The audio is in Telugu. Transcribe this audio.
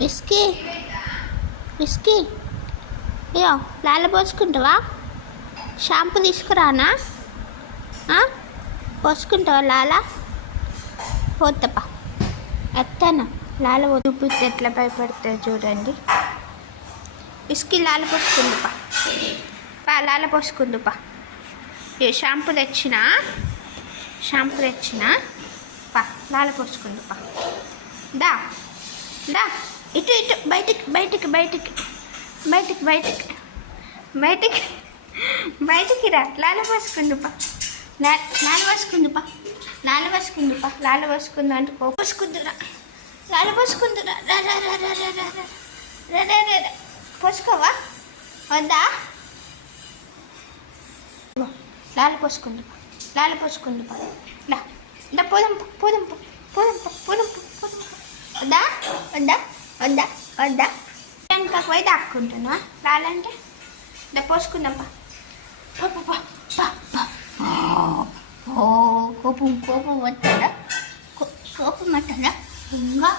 విస్కీ విస్కీ అయ్యో లాల పోసుకుంటావా? షాంపూ తీసుకురానా? పోసుకుంటావా లాల? పోతప్ప ఎత్తాను లాల చూపిస్తే ఎట్లా భయపడుతుంది చూడండి. విస్కీ లాల పోసుకుందుపా, లాల పోసుకుందుపా. ఏ షాంపూ తెచ్చినా పా లాల పోసుకుందుపా. దా దా ఇటు ఇటు బయటికి బయటికి బయటికి బయటికి బయటికి బయటికి బయటికి రా. లాల పోసుకుందుపా, లాల పోసుకుందుపా, లాల పోసుకుందుపా, లాల పోసుకుందా అంటే పోసుకుందురా, లాల పోసుకుందురా. రా రా రా రా రా రా రా రా రా రా పోసుకోవా? వద్దా? లాల పోసుకుందుపా, లాల పోసుకుందుపా. దా దా పోదాం పోదాం పోదాం పోదాం పోదాం. వద్దా వద్దా వద్దా వద్దా వెనక పోయి దాక్కుంటున్నా లాలంటే. దా పోసుకుందాంపా. కోపం కోపం వస్తుందా? కోపం వస్తుందా? ఇంకా